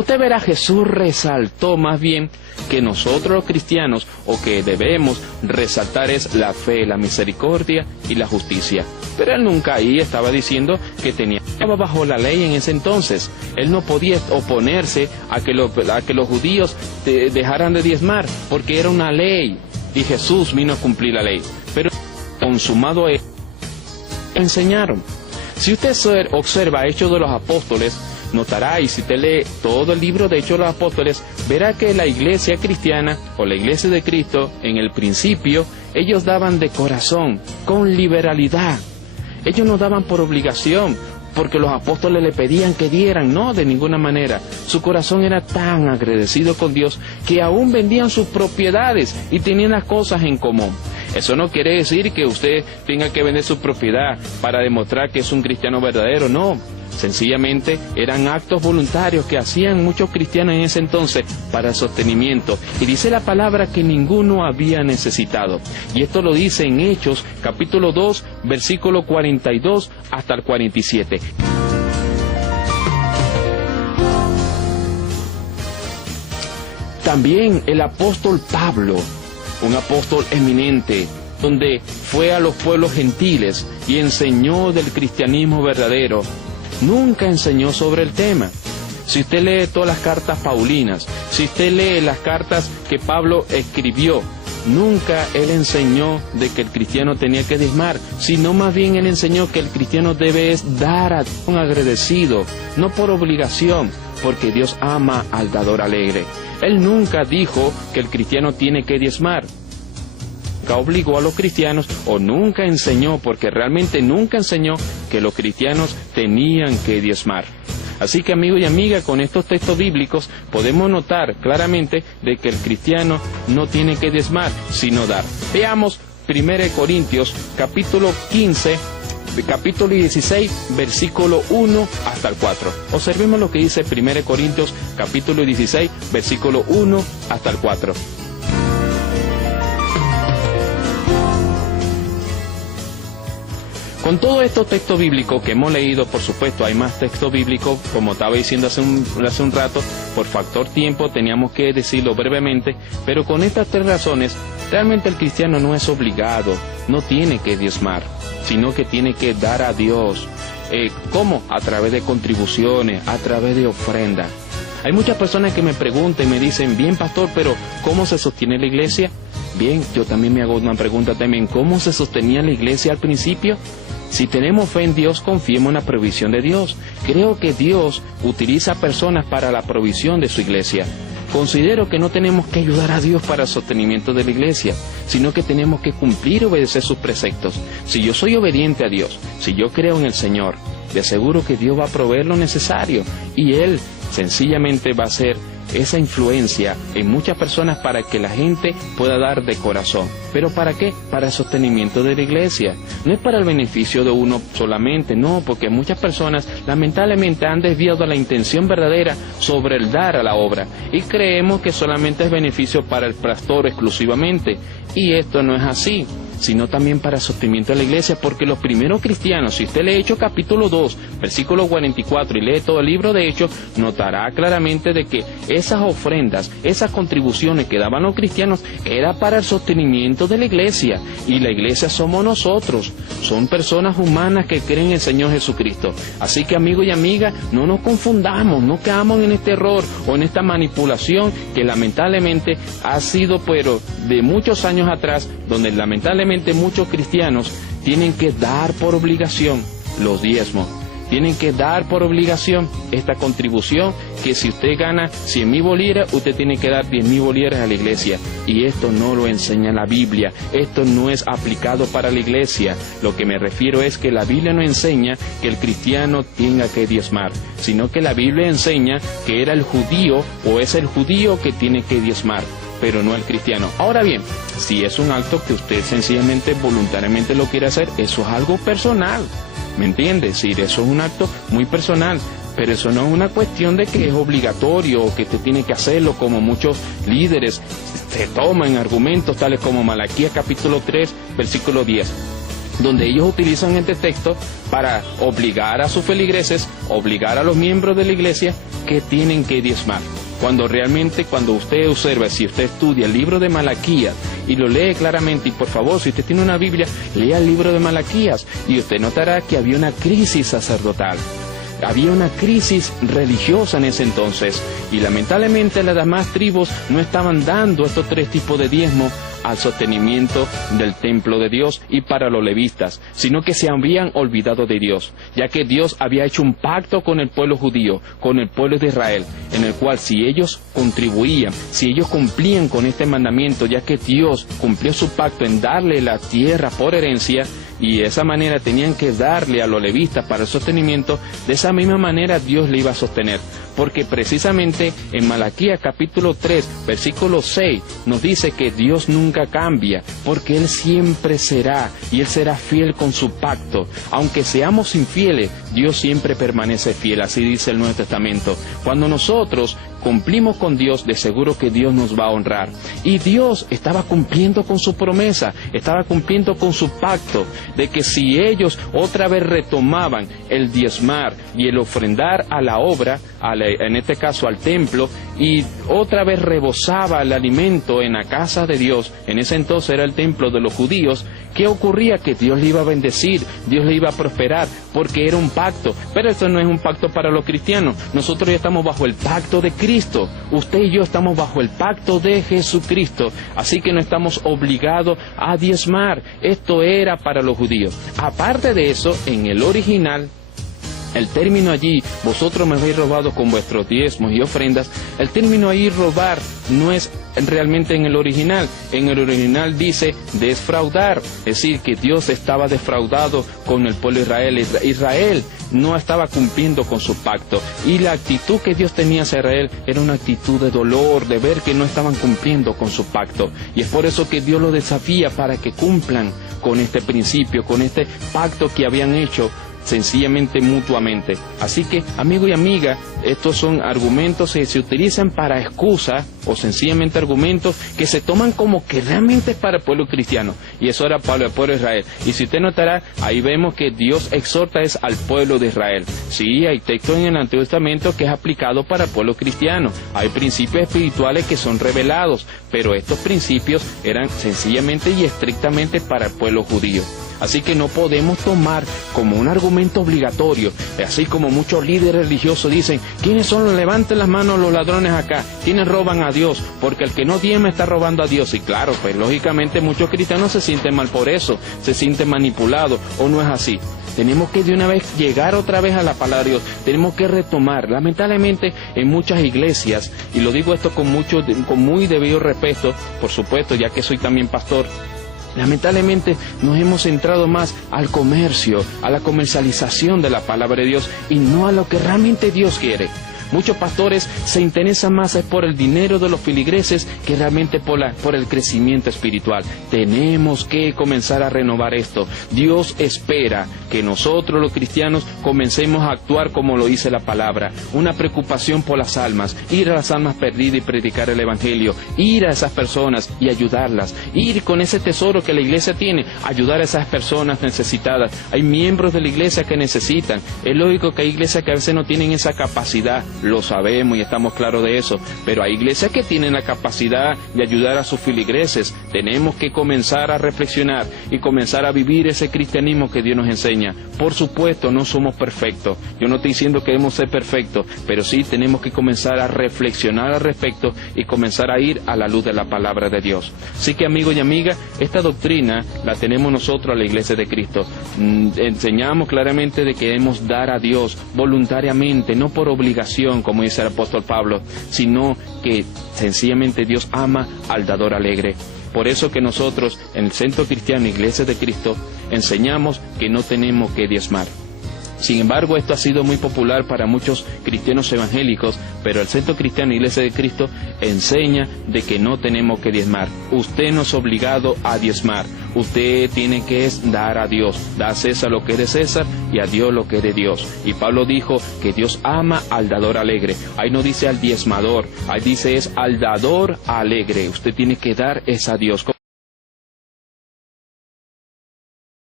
Como usted verá, Jesús resaltó más bien que nosotros los cristianos, o que debemos resaltar, es la fe, la misericordia y la justicia. Pero él nunca ahí estaba diciendo que estaba bajo la ley en ese entonces. Él no podía oponerse a que los judíos dejaran de diezmar, porque era una ley, y Jesús vino a cumplir la ley. Pero consumado él, enseñaron. Si usted observa Hechos de los Apóstoles, notará, y si usted lee todo el libro de Hechos de los Apóstoles, verá que la iglesia cristiana, o la iglesia de Cristo, en el principio, ellos daban de corazón, con liberalidad. Ellos no daban por obligación, porque los apóstoles le pedían que dieran, no, de ninguna manera. Su corazón era tan agradecido con Dios que aún vendían sus propiedades y tenían las cosas en común. Eso no quiere decir que usted tenga que vender su propiedad para demostrar que es un cristiano verdadero, no. Sencillamente eran actos voluntarios que hacían muchos cristianos en ese entonces para el sostenimiento. Y dice la palabra que ninguno había necesitado. Y esto lo dice en Hechos, capítulo 2, versículo 42 hasta el 47. También el apóstol Pablo, un apóstol eminente, donde fue a los pueblos gentiles y enseñó del cristianismo verdadero, nunca enseñó sobre el tema. Si usted lee todas las cartas paulinas, si usted lee las cartas que Pablo escribió, nunca él enseñó de que el cristiano tenía que diezmar, sino más bien él enseñó que el cristiano debe dar a un agradecido, no por obligación, porque Dios ama al dador alegre. Él nunca dijo que el cristiano tiene que diezmar. Nunca obligó a los cristianos, o nunca enseñó, porque realmente nunca enseñó que los cristianos tenían que diezmar. Así que, amigo y amiga, con estos textos bíblicos podemos notar claramente de que el cristiano no tiene que diezmar, sino dar. Veamos 1 Corintios, capítulo 15, capítulo 16, versículo 1 hasta el 4. Observemos lo que dice 1 Corintios, capítulo 16, versículo 1 hasta el 4. Con todos estos textos bíblicos que hemos leído, por supuesto, hay más textos bíblicos, como estaba diciendo hace un rato, por factor tiempo teníamos que decirlo brevemente, pero con estas tres razones, realmente el cristiano no es obligado, no tiene que diezmar, sino que tiene que dar a Dios. ¿Cómo? A través de contribuciones, a través de ofrenda. Hay muchas personas que me preguntan y me dicen, bien pastor, pero ¿cómo se sostiene la iglesia? Bien, yo también me hago una pregunta también, ¿cómo se sostenía la iglesia al principio? Si tenemos fe en Dios, confiemos en la provisión de Dios. Creo que Dios utiliza personas para la provisión de su iglesia. Considero que no tenemos que ayudar a Dios para el sostenimiento de la iglesia, sino que tenemos que cumplir y obedecer sus preceptos. Si yo soy obediente a Dios, si yo creo en el Señor, de seguro que Dios va a proveer lo necesario y Él sencillamente va a ser esa influencia en muchas personas para que la gente pueda dar de corazón. ¿Pero para qué? Para el sostenimiento de la iglesia. No es para el beneficio de uno solamente, no, porque muchas personas lamentablemente han desviado la intención verdadera sobre el dar a la obra y creemos que solamente es beneficio para el pastor exclusivamente, y esto no es así, sino también para el sostenimiento de la iglesia, porque los primeros cristianos, si usted lee Hechos capítulo 2, versículo 44 y lee todo el libro de Hechos, notará claramente de que esas ofrendas, esas contribuciones que daban los cristianos, era para el sostenimiento de la iglesia, y la iglesia somos nosotros, son personas humanas que creen en el Señor Jesucristo. Así que, amigo y amiga, no nos confundamos, no caamos en este error o en esta manipulación que lamentablemente ha sido, pero de muchos años atrás, donde lamentablemente muchos cristianos tienen que dar por obligación los diezmos, tienen que dar por obligación esta contribución, que si usted gana 100,000 bolívares, usted tiene que dar 10,000 bolívares a la iglesia, y esto no lo enseña la Biblia, esto no es aplicado para la iglesia. Lo que me refiero es que la Biblia no enseña que el cristiano tenga que diezmar, sino que la Biblia enseña que era el judío o es el judío que tiene que diezmar, pero no el cristiano. Ahora bien, si es un acto que usted sencillamente voluntariamente lo quiere hacer, eso es algo personal, ¿me entiende? Sí, eso es un acto muy personal, pero eso no es una cuestión de que es obligatorio o que usted tiene que hacerlo, como muchos líderes se toman argumentos tales como Malaquías capítulo 3, versículo 10. donde ellos utilizan este texto para obligar a sus feligreses, obligar a los miembros de la iglesia que tienen que diezmar. Cuando realmente, cuando usted observa, si usted estudia el libro de Malaquías y lo lee claramente, y por favor, si usted tiene una Biblia, lea el libro de Malaquías y usted notará que había una crisis sacerdotal. Había una crisis religiosa en ese entonces y lamentablemente las demás tribus no estaban dando estos tres tipos de diezmo al sostenimiento del templo de Dios y para los levitas, sino que se habían olvidado de Dios, ya que Dios había hecho un pacto con el pueblo judío, con el pueblo de Israel, en el cual si ellos contribuían, si ellos cumplían con este mandamiento, ya que Dios cumplió su pacto en darle la tierra por herencia, y de esa manera tenían que darle a los levitas para el sostenimiento, de esa misma manera Dios le iba a sostener. Porque precisamente en Malaquías capítulo 3, versículo 6, nos dice que Dios nunca cambia, porque Él siempre será, y Él será fiel con su pacto. Aunque seamos infieles, Dios siempre permanece fiel, así dice el Nuevo Testamento. Cuando nosotros cumplimos con Dios, de seguro que Dios nos va a honrar. Y Dios estaba cumpliendo con su promesa, estaba cumpliendo con su pacto, de que si ellos otra vez retomaban el diezmar y el ofrendar a la obra, en este caso al templo, y otra vez rebosaba el alimento en la casa de Dios, en ese entonces era el templo de los judíos, ¿qué ocurría? Que Dios le iba a bendecir, Dios le iba a prosperar, porque era un pacto. Pero esto no es un pacto para los cristianos, nosotros ya estamos bajo el pacto de Cristo, usted y yo estamos bajo el pacto de Jesucristo, así que no estamos obligados a diezmar. Esto era para los judíos. Aparte de eso, en el original, el término allí, vosotros me habéis robado con vuestros diezmos y ofrendas, el término ahí robar no es realmente en el original. En el original dice defraudar, es decir, que Dios estaba defraudado con el pueblo de Israel. Israel no estaba cumpliendo con su pacto, y la actitud que Dios tenía hacia Israel era una actitud de dolor, de ver que no estaban cumpliendo con su pacto, y es por eso que Dios los desafía para que cumplan con este principio, con este pacto que habían hecho sencillamente mutuamente. Así que, amigo y amiga, estos son argumentos que se utilizan para excusa, o sencillamente argumentos que se toman como que realmente es para el pueblo cristiano, y eso era para el pueblo de Israel. Y si usted notará, ahí vemos que Dios exhorta es al pueblo de Israel. Sí, hay textos en el Antiguo Testamento que es aplicado para el pueblo cristiano, hay principios espirituales que son revelados, pero estos principios eran sencillamente y estrictamente para el pueblo judío. Así que no podemos tomar como un argumento obligatorio, así como muchos líderes religiosos dicen, ¿quiénes son los? Levanten las manos los ladrones acá, ¿quiénes roban a Dios? Porque el que no diezma está robando a Dios. Y claro, pues lógicamente muchos cristianos se sienten mal por eso, se sienten manipulados, o no es así. Tenemos que de una vez llegar otra vez a la palabra de Dios, tenemos que retomar. Lamentablemente en muchas iglesias, y lo digo esto con muy debido respeto, por supuesto, ya que soy también pastor, lamentablemente nos hemos centrado más al comercio, a la comercialización de la palabra de Dios y no a lo que realmente Dios quiere. Muchos pastores se interesan más por el dinero de los feligreses que realmente por el crecimiento espiritual. Tenemos que comenzar a renovar esto. Dios espera que nosotros los cristianos comencemos a actuar como lo dice la palabra. Una preocupación por las almas, ir a las almas perdidas y predicar el evangelio, ir a esas personas y ayudarlas, ir con ese tesoro que la iglesia tiene, ayudar a esas personas necesitadas. Hay miembros de la iglesia que necesitan. Es lógico que hay iglesias que a veces no tienen esa capacidad. Lo sabemos y estamos claros de eso, pero hay iglesias que tienen la capacidad de ayudar a sus feligreses. Tenemos que comenzar a reflexionar y comenzar a vivir ese cristianismo que Dios nos enseña. Por supuesto, no somos perfectos, yo no estoy diciendo que debemos ser perfectos, pero sí tenemos que comenzar a reflexionar al respecto y comenzar a ir a la luz de la palabra de Dios. Así que, amigo y amiga, esta doctrina la tenemos nosotros a la Iglesia de Cristo. Enseñamos claramente de que debemos dar a Dios voluntariamente, no por obligación, como dice el apóstol Pablo, sino que sencillamente Dios ama al dador alegre. Por eso que nosotros en el Centro Cristiano Iglesia de Cristo enseñamos que no tenemos que diezmar. Sin embargo, esto ha sido muy popular para muchos cristianos evangélicos, pero el Centro Cristiano Iglesia de Cristo enseña de que no tenemos que diezmar. Usted no es obligado a diezmar. Usted tiene que dar a Dios. Da a César lo que es de César y a Dios lo que es de Dios. Y Pablo dijo que Dios ama al dador alegre. Ahí no dice al diezmador, ahí dice es al dador alegre. Usted tiene que dar es a Dios.